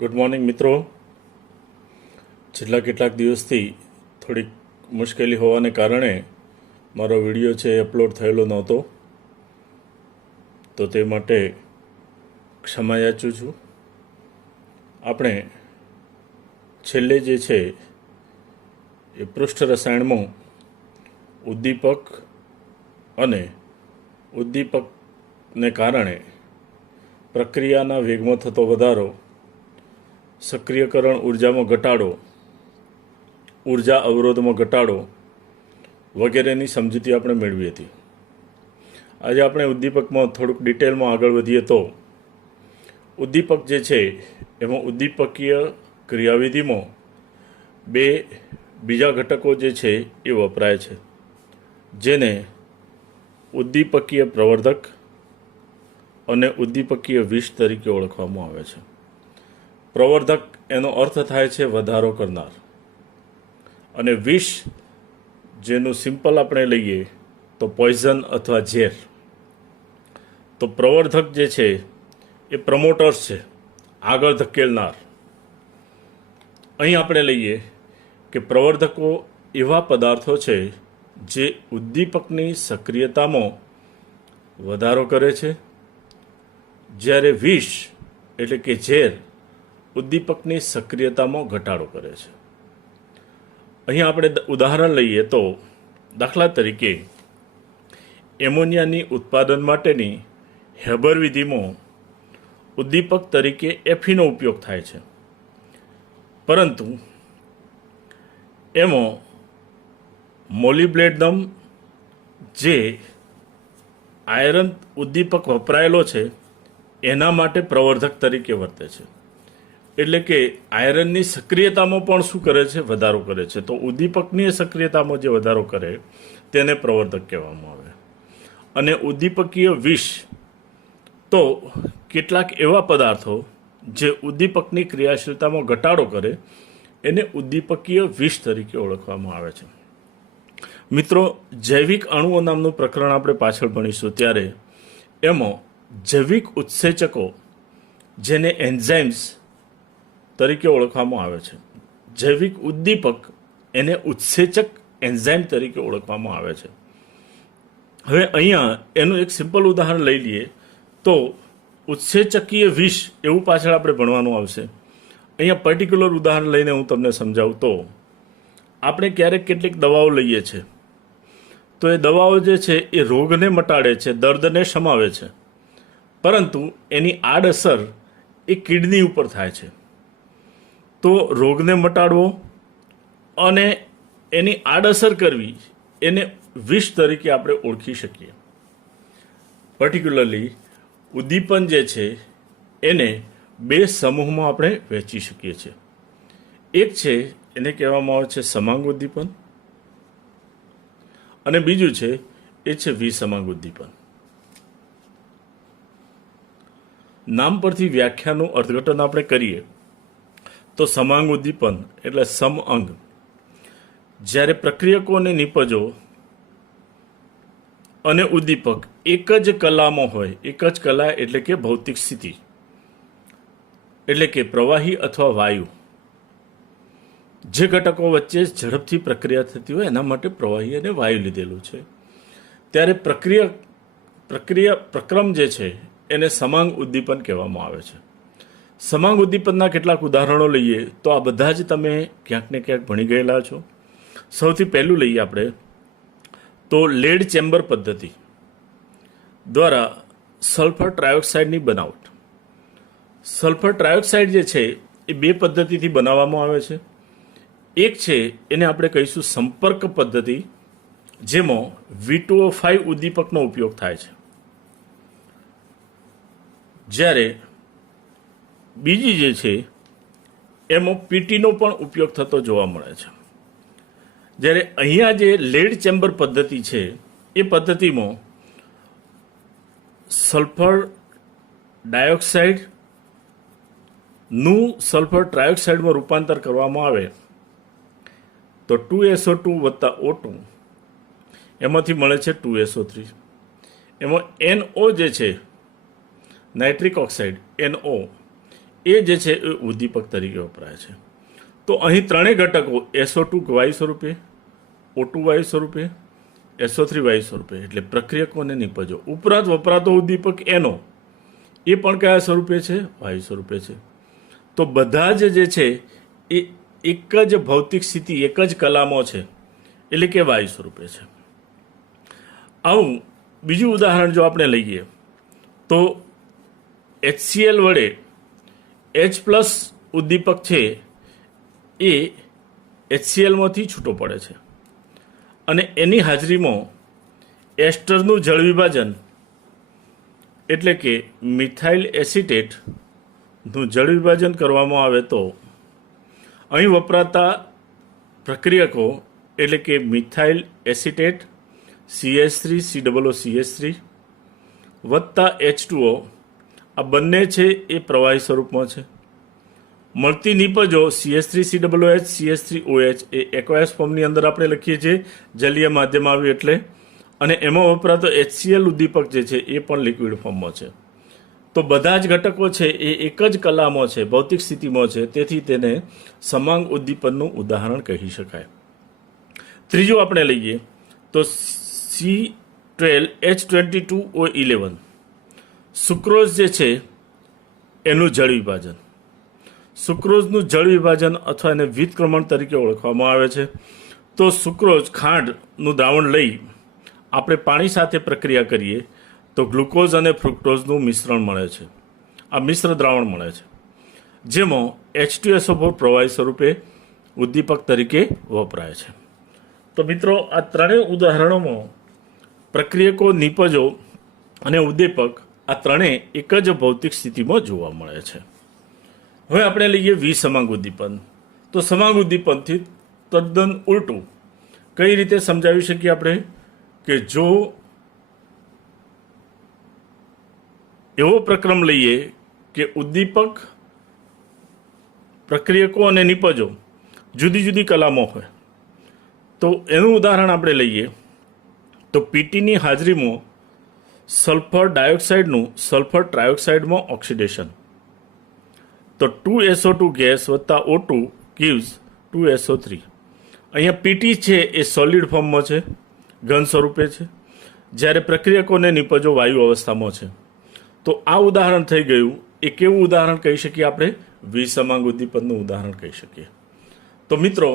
Good morning મિત્રો. છેલ્લા કેટલાક દિવસથી થોડીક મુશ્કેલી હોવાને કારણે મારો વિડીયો છે એ અપલોડ થયેલો નહોતો, તો તે માટે ક્ષમા યાચું છું. આપણે છેલ્લે જે છે એ પૃષ્ઠ રસાયણમાં ઉદ્દીપક અને ઉદ્દીપકને કારણે પ્રક્રિયાના વેગમાં થતો વધારો, સક્રિયકરણ ઉર્જામાં ઘટાડો, ઉર્જા અવરોધમાં ઘટાડો વગેરેની સમજૂતી આપણે મેળવી હતી. આજે આપણે ઉદ્દીપકમાં થોડુંક ડિટેલમાં આગળ વધીએ તો ઉદ્દીપક જે છે એમાં ઉદ્દીપકીય ક્રિયાવિધિમાં બે બીજા ઘટકો જે છે એ વપરાય છે, જેને ઉદ્દીપકીય પ્રવર્ધક અને ઉદ્દીપકીય વિષ તરીકે ઓળખવામાં આવે છે. પ્રવર્ધક એનો અર્થ થાય છે વધારો કરનાર, અને વિષ જેનું સિમ્પલ આપણે લઈએ તો પોઈઝન અથવા ઝેર. તો પ્રવર્ધક જે છે એ પ્રમોટર્સ છે, આગળ ધકેલનાર. અહીં આપણે લઈએ કે પ્રવર્ધકો એવા પદાર્થો છે જે ઉદ્દીપકની સક્રિયતામાં વધારો કરે છે, જ્યારે વિષ એટલે કે ઝેર ઉદ્દીપકની સક્રિયતામાં ઘટાડો કરે છે. અહીં આપણે ઉદાહરણ લઈએ તો દાખલા તરીકે એમોનિયાની ઉત્પાદન માટેની હેબર વિધિમાં ઉદ્દીપક તરીકે એફીનો ઉપયોગ થાય છે, પરંતુ એમાં મોલિબ્લેડનમ જે આયરન ઉદ્દીપક વપરાયેલો છે એના માટે પ્રવર્ધક તરીકે વર્તે છે. એટલે કે આયરનની સક્રિયતામાં પણ શું કરે છે? વધારો કરે છે. તો ઉદ્દીપકની સક્રિયતામાં જે વધારો કરે તેને પ્રવર્ધક કહેવામાં આવે. અને ઉદ્દીપકીય વિષ તો કેટલાક એવા પદાર્થો જે ઉદ્દીપકની ક્રિયાશીલતામાં ઘટાડો કરે એને ઉદ્દીપકીય વિષ તરીકે ઓળખવામાં આવે છે. મિત્રો, જૈવિક અણુઓ નામનું પ્રકરણ આપણે પાછળ ભણીશું ત્યારે એમાં જૈવિક ઉત્સેચકો જેને એન્ઝાઇમ્સ તરીકે ઓળખવામાં આવે છે, જૈવિક ઉદ્દીપક એને ઉત્સેચક એન્ઝાઇમ તરીકે ઓળખવામાં આવે છે. હવે અહીંયા એનું એક સિમ્પલ ઉદાહરણ લઈ લઈએ તો ઉત્સેચકીય વિષ એવું પાછળ આપણે ભણવાનું આવશે. અહીંયા પર્ટિક્યુલર ઉદાહરણ લઈને હું તમને સમજાવું તો આપણે ક્યારેક કેટલીક દવાઓ લઈએ છીએ, તો એ દવાઓ જે છે એ રોગને મટાડે છે, દર્દને શમાવે છે, પરંતુ એની આડઅસર એ કિડની ઉપર થાય છે. તો રોગને મટાડવો અને એની આડઅસર કરવી એને વિષ તરીકે આપણે ઓળખી શકીએ. પર્ટિક્યુલરલી ઉદ્દીપન જે છે એને બે સમૂહમાં આપણે વહેંચી શકીએ છીએ. એક છે એને કહેવામાં આવે છે સમાંગ ઉદ્દીપન, અને બીજું છે એ છે વિસમાંગ ઉદ્દીપન. નામ પરથી વ્યાખ્યાનું અર્થઘટન આપણે કરીએ તો સમાંગ ઉદ્દીપન એટલે સમઅંગ. જ્યારે પ્રક્રિયકો અને નિપજો અને ઉદ્દીપક એક જ કલામાં હોય, એક જ કલા એટલે કે ભૌતિક સ્થિતિ, એટલે કે પ્રવાહી અથવા વાયુ, જે ઘટકો વચ્ચે ઝડપથી પ્રક્રિયા થતી હોય એના માટે પ્રવાહી અને વાયુ લીધેલું છે, ત્યારે પ્રક્રમ જે છે એને સમાંગ ઉદ્દીપન કહેવામાં આવે છે. સમાંગ ઉદ્દીપનના કેટલાક ઉદાહરણો લઈએ તો આ બધા જ તમે ક્યાંક ને ક્યાંક ભણી ગયેલા છો. સૌથી પહેલું લઈએ આપણે તો લેડ ચેમ્બર પદ્ધતિ દ્વારા સલ્ફર ટ્રાયોક્સાઇડની બનાવટ. સલ્ફર ટ્રાયોક્સાઇડ જે છે એ બે પદ્ધતિથી બનાવવામાં આવે છે. એક છે એને આપણે કહીશું સંપર્ક પદ્ધતિ, જેમાં V2O5 ઉદ્દીપકનો ઉપયોગ થાય છે, જ્યારે બીજી જે છે એમાં પીટીનો પણ ઉપયોગ થતો જોવા મળે છે. જ્યારે અહીંયા જે લેડ ચેમ્બર પદ્ધતિ છે એ પદ્ધતિમાં સલ્ફર ડાયોક્સાઇડનું સલ્ફર ટ્રાયોક્સાઇડમાં રૂપાંતર કરવામાં આવે તો 2SO2 વત્તા O2 એમાંથી મળે છે 2SO3. એમાં NO જે છે નાઇટ્રિક ઓક્સાઇડ NO એ જે છે એ ઉદ્દીપક તરીકે વપરાય છે. તો અહીં ત્રણેય ઘટકો SO2 વાયુ સ્વરૂપે, O2 વાયુ સ્વરૂપે, SO3 વાયુ સ્વરૂપે, એટલે પ્રક્રિયકો અને નિપજો ઉપરાંત વપરાતો ઉદ્દીપક NO એ પણ કયા સ્વરૂપે છે? વાયુ સ્વરૂપે છે. તો બધા જે છે એ એક જ ભૌતિક સ્થિતિ, એક જ કલામાં છે, એટલે કે વાયુ સ્વરૂપે છે. આવું બીજું ઉદાહરણ જો આપણે લઈએ તો HCl વડે H+ ઉદ્દીપક છે એ HClમાંથી છૂટો પડે છે અને એની હાજરીમાં એસ્ટરનું જળ વિભાજન એટલે કે મિથાઇલ એસિટેટનું જળ વિભાજન કરવામાં આવે તો અહીં વપરાતા પ્રક્રિયકો એટલે કે મિથાઇલ એસિટેટ CH3COOCH3 વત્તા H2O આ બંને છે એ પ્રવાહી સ્વરૂપમાં છે. મળતી નિપજો CH3COOH, CH3OH એ એક્વાયસ ફોર્મની અંદર આપણે લખીએ છીએ જલીય માધ્યમ આવ્યું એટલે, અને એમાં વપરાતો HCl ઉદ્દીપક જે છે એ પણ લિક્વિડ ફોર્મમાં છે. તો બધા જ ઘટકો છે એ એક જ કલામાં છે, ભૌતિક સ્થિતિમાં છે, તેથી તેને સમાંગ ઉદ્દીપનનું ઉદાહરણ કહી શકાય. ત્રીજું આપણે લઈએ તો C12H22O11 સુક્રોઝ જે છે એનું જળ વિભાજન. સુક્રોઝનું જળ વિભાજન અથવા એને વિતક્રમણ તરીકે ઓળખવામાં આવે છે. તો સુક્રોઝ ખાંડનું દ્રાવણ લઈ આપણે પાણી સાથે પ્રક્રિયા કરીએ તો ગ્લુકોઝ અને ફ્રુક્ટોઝનું મિશ્રણ મળે છે. આ મિશ્ર દ્રાવણ મળે છે જેમાં H2SO4 પ્રવાહી સ્વરૂપે ઉદ્દીપક તરીકે વપરાય છે. તો મિત્રો આ ત્રણેય ઉદાહરણોમાં પ્રક્રિયકો, નિપજો અને ઉદ્દીપક આ ત્રણેય એક જ ભૌતિક સ્થિતિમાં જોવા મળે છે. હવે આપણે લઈએ વિસમાંગ ઉદ્દીપન. તો સમાંગ ઉદ્દીપનથી તદ્દન ઉલટું કઈ રીતે સમજાવી શકીએ આપણે કે જો એવો પ્રક્રમ લઈએ કે ઉદ્દીપક, પ્રક્રિયકો અને નિપજો જુદી જુદી કલામાં હોય તો એનું ઉદાહરણ આપણે લઈએ તો પીટીની હાજરીમાં સલ્ફર ડાયોક્સાઇડનું સલ્ફર ટ્રાયોક્સાઇડમાં ઓક્સિડેશન. તો 2SO2 ગેસ વત્તા O2 gives 2SO3. અહીંયા પીટી છે એ સોલિડ ફોર્મમાં છે, ઘન સ્વરૂપે છે, જ્યારે પ્રક્રિયકો અને નિપજો વાયુ અવસ્થામાં છે. તો આ ઉદાહરણ થઈ ગયું એ કેવું ઉદાહરણ કહી શકીએ આપણે? વિસમાંગ ઉદ્દીપનનું ઉદાહરણ કહી શકીએ. તો મિત્રો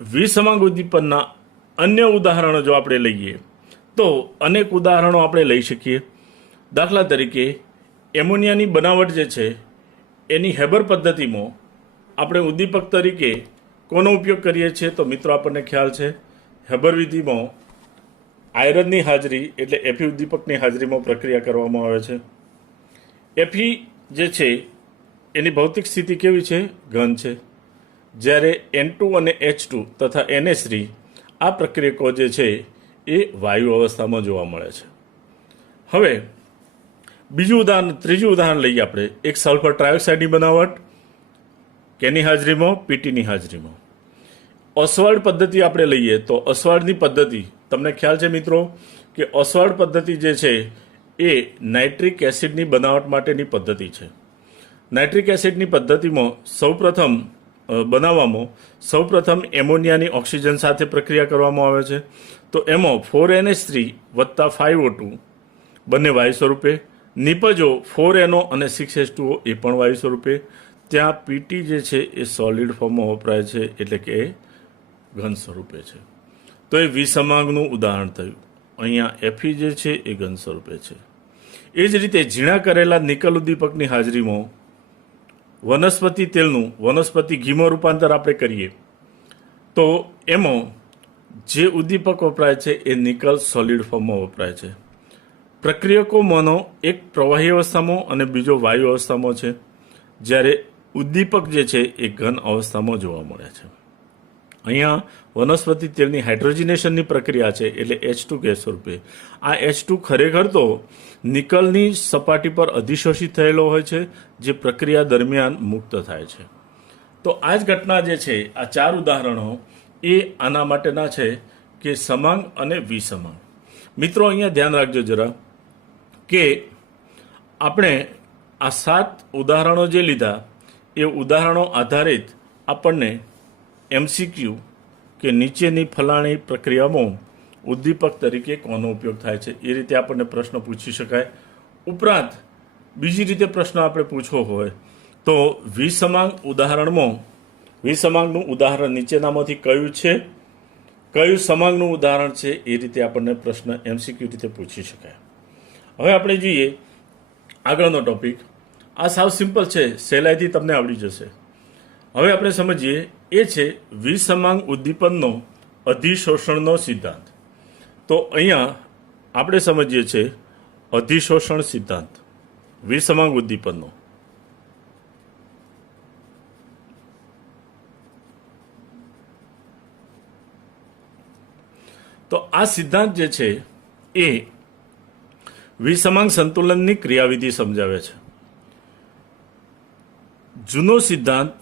વિસમાંગ ઉદ્દીપનના અન્ય ઉદાહરણો જો આપણે લઈએ તો અનેક ઉદાહરણો આપણે લઈ શકીએ. દાખલા તરીકે એમોનિયાની બનાવટ જે છે એની હેબર પદ્ધતિમાં આપણે ઉદ્દીપક તરીકે કોનો ઉપયોગ કરીએ છીએ? તો મિત્રો આપણને ખ્યાલ છે હેબર વિધિમાં આયરનની હાજરી એટલે એફી ઉદ્દીપકની હાજરીમાં પ્રક્રિયા કરવામાં આવે છે. એફી જે છે એની ભૌતિક સ્થિતિ કેવી છે? ઘન છે. જ્યારે N2 અને H2 તથા NH3 આ પ્રક્રિયકો જે છે એ વાયુ અવસ્થામાં જોવા મળે છે. હવે ત્રીજું ઉદાહરણ લઈએ આપણે. એક સલ્ફર ટ્રાયોક્સાઇડની બનાવટ કેની હાજરીમાં? પીટીની હાજરીમાં. ઓસ્વાલ્ડ પદ્ધતિ આપણે લઈએ તો ઓસ્વાલ્ડની પદ્ધતિ તમને ખ્યાલ છે મિત્રો કે ઓસ્વાલ્ડ પદ્ધતિ જે છે એ નાઇટ્રિક એસિડની બનાવટ માટેની પદ્ધતિ છે. નાઇટ્રિક એસિડની પદ્ધતિમાં સૌપ્રથમ એમોનિયાની ઓક્સિજન સાથે પ્રક્રિયા કરવામાં આવે છે. તો એમાં 4NH3 વત્તા 5O2 બંને વાયુ સ્વરૂપે, નિપજો 4NO અને 6H2O એ પણ વાયુ સ્વરૂપે. ત્યાં પીટી જે છે એ સોલિડ ફોર્મમાં વપરાય છે એટલે કે ઘન સ્વરૂપે છે. તો એ વિસમાંગનું ઉદાહરણ થયું. અહીંયા એફી જે છે એ ઘન સ્વરૂપે છે. એ જ રીતે ઝીણા કરેલા નિકલ ઉદ્દીપકની હાજરીમાં વનસ્પતિ તેલનું વનસ્પતિ ઘીમાં રૂપાંતર આપણે કરીએ તો એમાં જે ઉદ્દીપક વપરાય છે એ નિકલ સોલિડ ફોર્મમાં વપરાય છે. પ્રક્રિયકોમાંનો એક પ્રવાહી અવસ્થામાં અને બીજો વાયુ અવસ્થામાં છે, જ્યારે ઉદ્દીપક જે છે એ ઘન અવસ્થામાં જોવા મળે છે. અહીંયા વનસ્પતિ તેલની હાઇડ્રોજનેશનની પ્રક્રિયા છે એટલે H2 ગેસ સ્વરૂપે. આ H2 ખરેખર તો નિકલની સપાટી પર અધિશોષિત થયેલો હોય છે જે પ્રક્રિયા દરમિયાન મુક્ત થાય છે. તો આ જ ઘટના જે છે આ 4 ઉદાહરણો એ આના માટેના છે કે સમાંગ અને વિસમાંગ. મિત્રો અહીંયા ધ્યાન રાખજો જરા કે આપણે આ 7 ઉદાહરણો જે લીધા એ ઉદાહરણો આધારિત આપણને MCQ કે નીચેની ફલાણી પ્રક્રિયામાં ઉદ્દીપક તરીકે કોનો ઉપયોગ થાય છે એ રીતે આપણને પ્રશ્ન પૂછી શકાય. ઉપરાંત બીજી રીતે પ્રશ્ન આપણે પૂછવો હોય તો વિસમાંગ ઉદાહરણમાં વિસમાંગનું ઉદાહરણ નીચેનામાંથી કયું છે, કયું સમાંગનું ઉદાહરણ છે, એ રીતે આપણને પ્રશ્ન MCQ રીતે પૂછી શકાય. હવે આપણે જોઈએ આગળનો ટોપિક. આ સાવ સિમ્પલ છે, સહેલાઈથી તમને આવડી જશે. હવે આપણે સમજીએ એ છે વિસમાંગ ઉદ્દીપનનો અધિશોષણનો સિદ્ધાંત. તો અહીંયા આપણે સમજીએ છીએ અધિશોષણ સિદ્ધાંત વિસમાંગ ઉદ્દીપનનો. તો આ સિદ્ધાંત જે છે એ વિસમાંગ સંતુલનની ક્રિયાવિધિ સમજાવે છે. જૂનો સિદ્ધાંત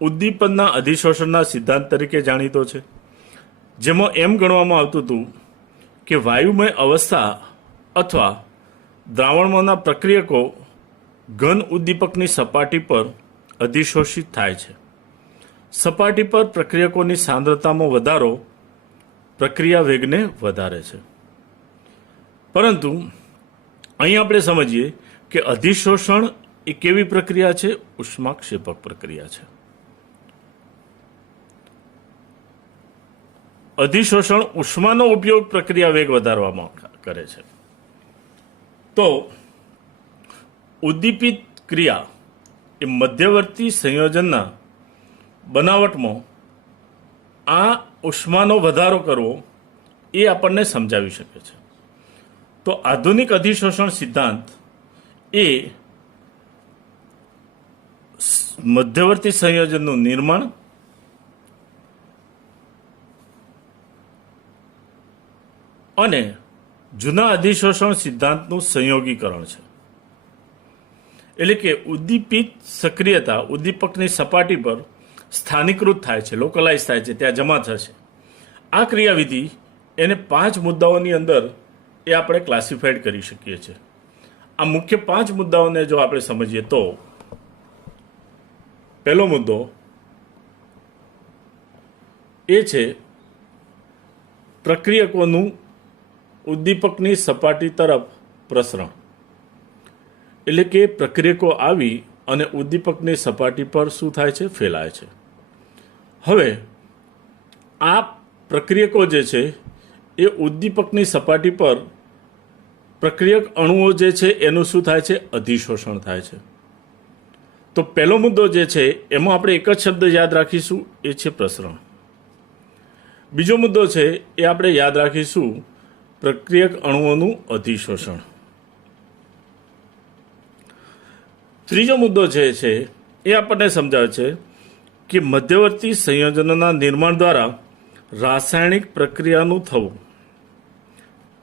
ઉદ્દીપનના અધિશોષણના સિદ્ધાંત તરીકે જાણીતો છે, જેમાં એમ ગણવામાં આવતું હતું કે વાયુમય અવસ્થા અથવા દ્રાવણમાંના પ્રક્રિયકો ઘન ઉદ્દીપકની સપાટી પર અધિશોષિત થાય છે. સપાટી પર પ્રક્રિયકોની સાંદ્રતામાં વધારો પ્રક્રિયા વેગને વધારે છે. પરંતુ અહીં આપણે સમજીએ કે અધિશોષણ એ કેવી પ્રક્રિયા છે? ઉષ્માક્ષેપક પ્રક્રિયા છે. અધિશોષણ ઉષ્માનો ઉપયોગ પ્રક્રિયા વેગ વધારવામાં કરે છે. તો ઉદ્દીપિત ક્રિયા એ મધ્યવર્તી સંયોજનના બનાવટમાં આ ઉષ્માનો વધારો કરવો એ આપણને સમજાવી શકે છે. તો આધુનિક અધિશોષણ સિદ્ધાંત એ મધ્યવર્તી સંયોજનનું નિર્માણ અને જૂના અધિશોષણ સિદ્ધાંતનું સંયોગીકરણ છે. એટલે કે ઉદ્દીપિત સક્રિયતા ઉદ્દીપકની સપાટી પર સ્થાનીકૃત થાય છે, લોકલાઇઝ થાય છે, ત્યાં જમા થશે. આ ક્રિયાવિધિ એને 5 મુદ્દાઓની અંદર એ આપણે ક્લાસિફાઈડ કરી શકીએ છીએ. આ મુખ્ય 5 મુદ્દાઓને જો આપણે સમજીએ તો પહેલો મુદ્દો એ છે પ્રક્રિયકોનું ઉદ્દીપકની સપાટી તરફ પ્રસરણ. એટલે કે પ્રક્રિયકો આવી અને ઉદ્દીપકની સપાટી પર શું થાય છે? ફેલાય છે. હવે આ પ્રક્રિયકો જે છે એ ઉદ્દીપકની સપાટી પર પ્રક્રિયક અણુઓ જે છે એનું શું થાય છે? અધિશોષણ થાય છે. તો પહેલો મુદ્દો જે છે એમાં આપણે એક જ શબ્દ યાદ રાખીશું, એ છે પ્રસરણ. બીજો મુદ્દો છે એ આપણે યાદ રાખીશું પ્રક્રિયક અણુઓનું અધિશોષણ. ત્રીજો મુદ્દો જે છે એ આપણને સમજાવે છે કે મધ્યવર્તી સંયોજનોના નિર્માણ દ્વારા રાસાયણિક પ્રક્રિયાનું થવું.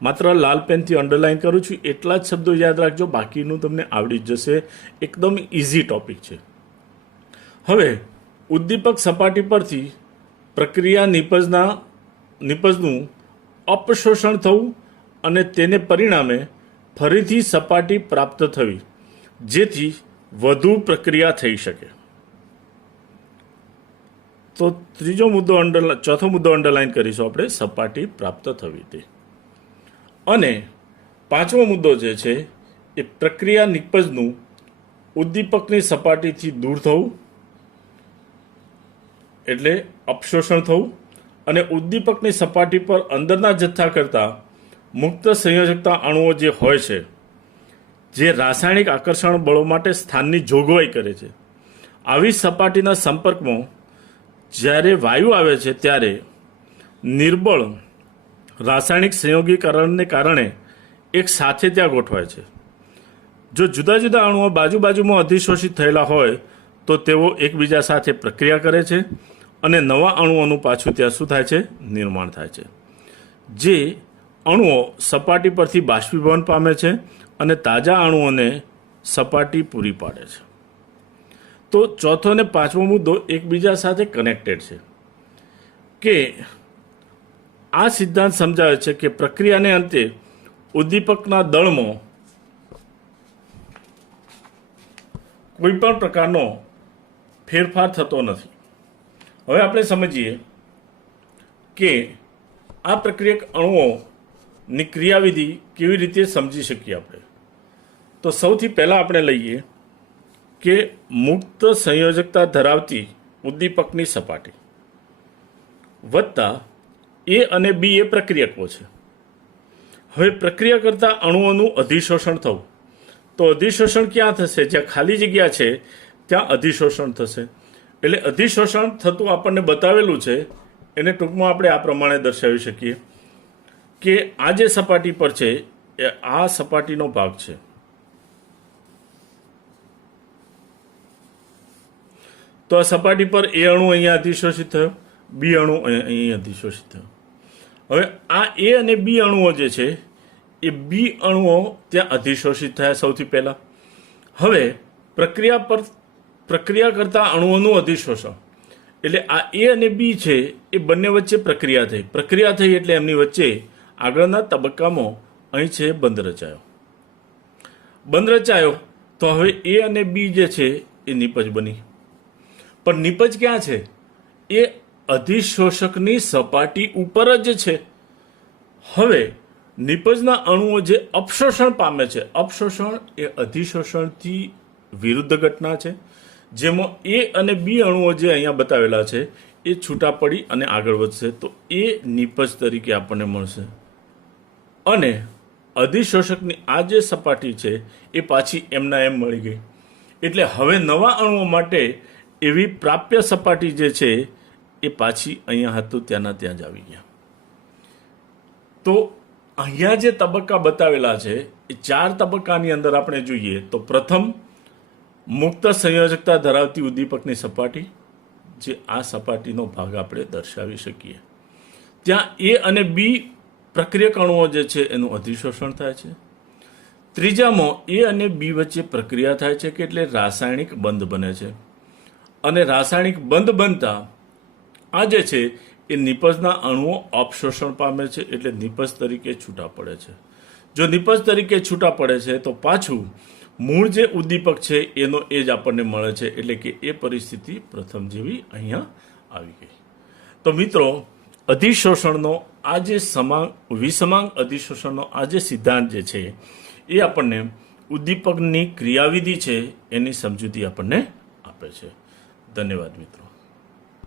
માત્ર લાલ પેનથી અંડરલાઈન કરું છું, એટલા જ શબ્દો યાદ રાખજો, બાકીનું તમને આવડી જ જશે. એકદમ ઇઝી ટોપિક છે. હવે ઉદ્દીપક સપાટી પરથી પ્રક્રિયા નિપજનું અપશોષણ થવું અને તેને પરિણામે ફરીથી સપાટી પ્રાપ્ત થવી, જેથી વધુ પ્રક્રિયા થઈ શકે. તો ચોથો મુદ્દો અંડરલાઈન કરીશું આપણે, સપાટી પ્રાપ્ત થવી તે. અને પાંચમો મુદ્દો જે છે એ પ્રક્રિયા નિપજનું ઉદ્દીપકની સપાટીથી દૂર થવું, એટલે અપશોષણ થવું, અને ઉદ્દીપકની સપાટી પર અંદરના જથ્થા કરતાં મુક્ત સંયોજકતા અણુઓ જે હોય છે, જે રાસાયણિક આકર્ષણ બળો માટે સ્થાનની જોગવાઈ કરે છે, આવી સપાટીના સંપર્કમાં જ્યારે વાયુ આવે છે ત્યારે નિર્બળ રાસાયણિક સંયોગીકરણને કારણે એક સાથે ત્યાં ગોઠવાય છે. જો જુદા જુદા અણુઓ બાજુમાં અધિશોષિત થયેલા હોય તો તેઓ એકબીજા સાથે પ્રક્રિયા કરે છે અને નવા અણુઓનું પાછું ત્યાં શું થાય છે? નિર્માણ થાય છે. જે અણુઓ સપાટી પરથી બાષ્પીભવન પામે છે અને તાજા અણુઓને સપાટી પૂરી પાડે છે. તો ચોથો અને પાંચમો મુદ્દો એકબીજા સાથે કનેક્ટેડ છે. કે આ સિદ્ધાંત સમજાવે છે કે પ્રક્રિયાને અંતે ઉદ્દીપકના દળમાં કોઈ પણ પ્રકારનો ફેરફાર થતો નથી. હવે આપણે સમજીએ કે આ પ્રક્રિયક અણુઓની ક્રિયાવિધિ કેવી રીતે સમજી શકીએ આપણે. તો સૌથી પહેલાં આપણે લઈએ કે મુક્ત સંયોજકતા ધરાવતી ઉદ્દીપકની સપાટી વત્તા એ અને બી એ પ્રક્રિયકો છે. હવે પ્રક્રિયા કરતા અણુઓનું અધિશોષણ થવું, તો અધિશોષણ ક્યાં થશે? જ્યાં ખાલી જગ્યા છે ત્યાં અધિશોષણ થશે. એટલે અધિશોષણ થતું આપણને બતાવેલું છે, એને ટૂંકમાં આપણે આ પ્રમાણે દર્શાવી શકીએ કે આ જે સપાટી પર છે એ આ સપાટીનો ભાગ છે. તો આ સપાટી પર એ અણુ અહીંયા અધિશોષિત થયો, બી અણુ અહીં અધિશોષિત થયો. હવે આ એ અને બી અણુઓ જે છે એ બી અણુઓ ત્યાં અધિશોષિત થયા સૌથી પહેલા. હવે પ્રક્રિયા કરતા અણુઓનું અધિશોષણ, એટલે આ એ અને બી છે એ બંને વચ્ચે પ્રક્રિયા થઈ એટલે એમની વચ્ચે આગળના તબક્કામાં અહીં છે બંધ રચાયો. તો હવે એ અને બી જે છે એ નિપજ બની. પણ નિપજ ક્યાં છે? એ અધિશોષકની સપાટી ઉપર જ છે. હવે નિપજના અણુઓ જે અપશોષણ પામે છે, અપશોષણ એ અધિશોષણથી વિરુદ્ધ ઘટના છે, જેમાં એ અને બી અણુઓ જે અહીંયા બતાવેલા છે એ છૂટા પડી અને આગળ વધશે. તો એ નિપજ તરીકે આપણને મળશે. અને અધિશોષકની આ જે સપાટી છે એ પાછી એમના એમ મળી ગઈ. એટલે હવે નવા અણુઓ માટે એવી પ્રાપ્ય સપાટી જે છે એ પાછી અહીંયા હતું ત્યાંના ત્યાં જ આવી ગયા. તો અહીંયા જે તબક્કા બતાવેલા છે એ 4 તબક્કાની અંદર આપણે જોઈએ તો પ્રથમ મુક્ત સંયોજકતા ધરાવતી ઉદ્દીપકની સપાટી, જે આ સપાટીનો ભાગ આપણે દર્શાવી શકીએ. ત્યાં એ અને બી પ્રક્રિયક અણુઓ જે છે એનું અધિશોષણ થાય છે. ત્રીજામાં એ અને બી વચ્ચે પ્રક્રિયા થાય છે કે એટલે રાસાયણિક બંધ બને છે. અને રાસાયણિક બંધ બનતા આ જે છે એ નિપજના અણુઓ અપશોષણ પામે છે, એટલે નિપજ તરીકે છૂટા પડે છે. જો નિપજ તરીકે છૂટા પડે છે તો પાછું મૂળ જે ઉદ્દીપક છે એનો એ જ આપણને મળે છે. એટલે કે એ પરિસ્થિતિ પ્રથમ જેવી અહીંયા આવી ગઈ. તો મિત્રો, અધિશોષણનો આ જે વિસમાંગ અધિશોષણનો આ જે સિદ્ધાંત જે છે એ આપણને ઉદ્દીપકની ક્રિયાવિધિ છે એની સમજૂતી આપણને આપે છે. ધન્યવાદ મિત્રો.